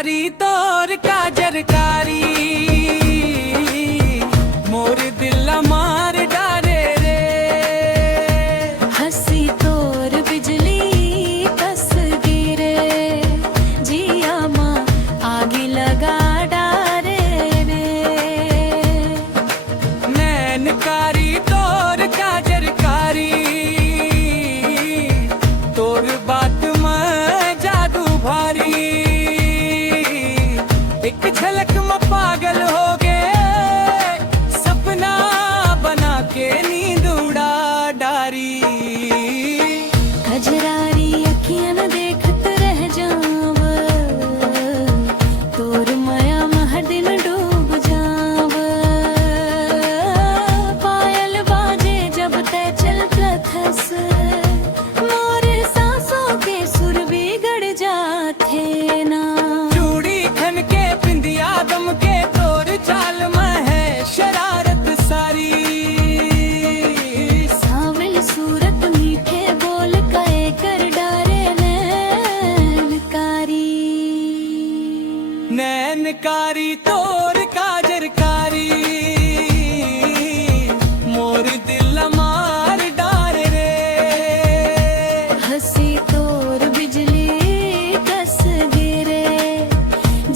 कारी तोर काजरकारी मोर दिल मार डारे रे। हंसी तोर बिजली कस गिरे जिया माँ आगी लगा डारे रे। नैन कारी तोर काजरकारी तोर बात में जादू भारी। एक झलक में पागल हो गए सपना बना के नींद उड़ा डारी। कजरारी अखियां न देखत रह जाव तोर माया मह दिन डूब जाव। पायल बाजे जब ते चल प्रथस मोर सांसों के सुर बिगड़ जाते ना। चूड़ी खन के बिंदिया दम के तोर चाल में है शरारत सारी। सांवली सूरत मीठे बोल कहे कर डारे नैनकारी। नैनकारी तोर काजरकारी मोर दिल मार डारे रे। हंसी तोर बिजली कस गिरे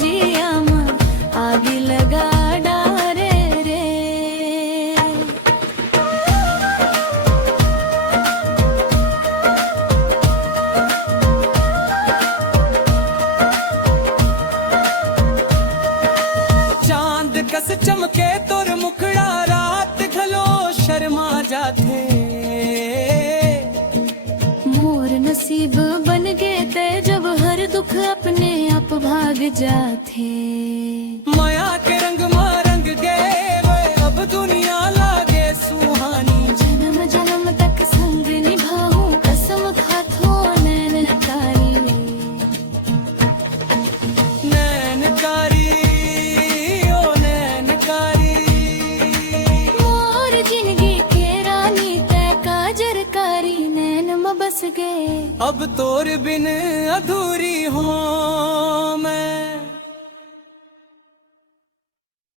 जिया माँ आगी लगा डारे रे। चांद कस चमके तोर मुखड़ा रात घलो शर्मा जाते। मोर नसीब बन गए ते जब हर दुख अपने आप भाग जाते। माया के रंग में रंग गए वे अब दुनिया लागे सुहानी। जन्म जन्म तक संग निभाऊं कसम खाथो नैनकारी। नैनकारी ओ नैनकारी मोर जिंदगी के रानी तै काजरकारी नैन में बस गए। अब तोर बिन अधूरी हो।